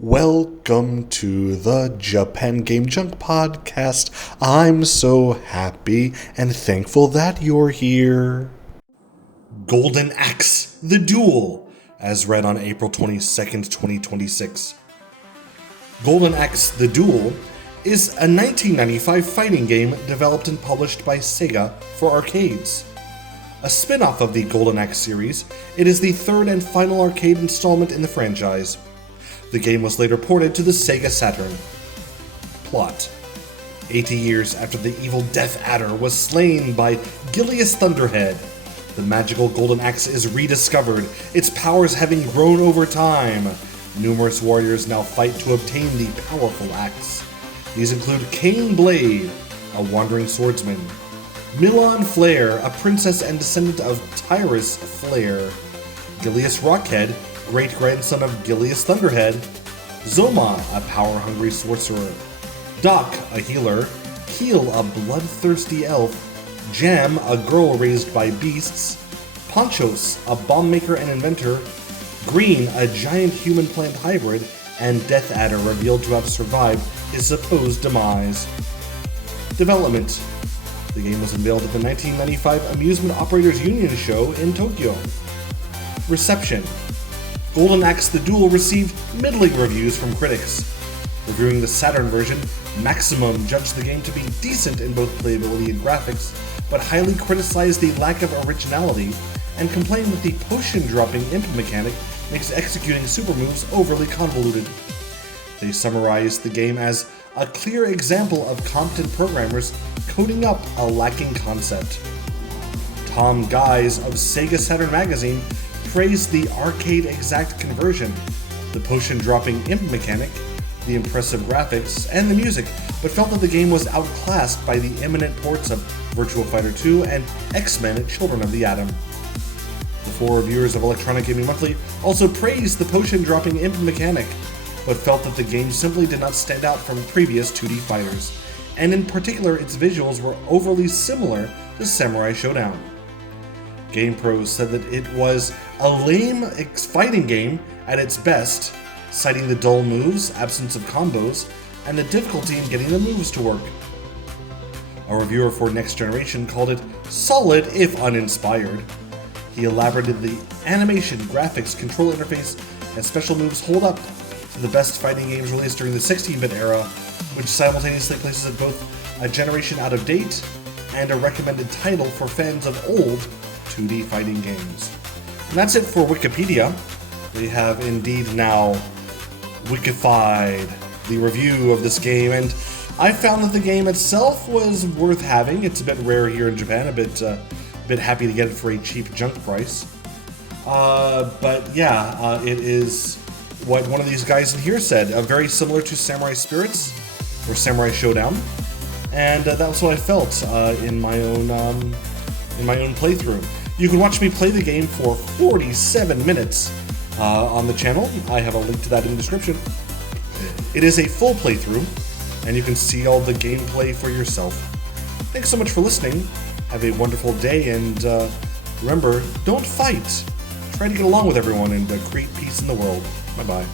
Welcome to the Japan Game Junk podcast. I'm so happy and thankful that you're here. Golden Axe, the Duel, as read on April 22nd, 2026. Golden Axe, the Duel is a 1995 fighting game developed and published by Sega for arcades. A spin-off of the Golden Axe series, it is the third and final arcade installment in the franchise. The game was later ported to the Sega Saturn. Plot: 80 years after the evil Death Adder was slain by Gilius Thunderhead, the magical Golden Axe is rediscovered, its powers having grown over time. Numerous warriors now fight to obtain the powerful axe. These include Cain Blade, a wandering swordsman, Milan Flare, a princess and descendant of Tyrus Flare, Gilius Rockhead, great-grandson of Gilius Thunderhead, Zoma, a power-hungry sorcerer, Doc, a healer, Keel, a bloodthirsty elf, Jam, a girl raised by beasts, Ponchos, a bomb maker and inventor, Green, a giant human-plant hybrid, and Death Adder, revealed to have survived his supposed demise. Development: the game was unveiled at the 1995 Amusement Operators Union show in Tokyo. Reception: Golden Axe the Duel received middling reviews from critics. Reviewing the Saturn version, Maximum judged the game to be decent in both playability and graphics, but highly criticized the lack of originality and complained that the potion-dropping imp mechanic makes executing super moves overly convoluted. They summarized the game as a clear example of competent programmers coding up a lacking concept. Tom Guise of Sega Saturn magazine praised the arcade exact conversion, the potion-dropping imp mechanic, the impressive graphics, and the music, but felt that the game was outclassed by the eminent ports of Virtua Fighter 2 and X-Men Children of the Atom. The four reviewers of Electronic Gaming Monthly also praised the potion-dropping imp mechanic, but felt that the game simply did not stand out from previous 2D fighters, and in particular its visuals were overly similar to Samurai Showdown. GamePro said that it was a lame fighting game at its best, citing the dull moves, absence of combos, and the difficulty in getting the moves to work. A reviewer for Next Generation called it solid if uninspired. He elaborated the animation, graphics, control interface, and special moves hold up to the best fighting games released during the 16-bit era, which simultaneously places it both a generation out of date and a recommended title for fans of old 2D fighting games. And that's it for Wikipedia. They have indeed now wikified the review of this game, and I found that the game itself was worth having. It's a bit rare here in Japan, a bit happy to get it for a cheap junk price. But yeah, it is what one of these guys in here said, very similar to Samurai Spirits or Samurai Showdown, and that's what I felt in my own playthrough. You can watch me play the game for 47 minutes on the channel. I have a link to that in the description. It is a full playthrough, and you can see all the gameplay for yourself. Thanks so much for listening. Have a wonderful day, and remember, don't fight. Try to get along with everyone and create peace in the world. Bye-bye.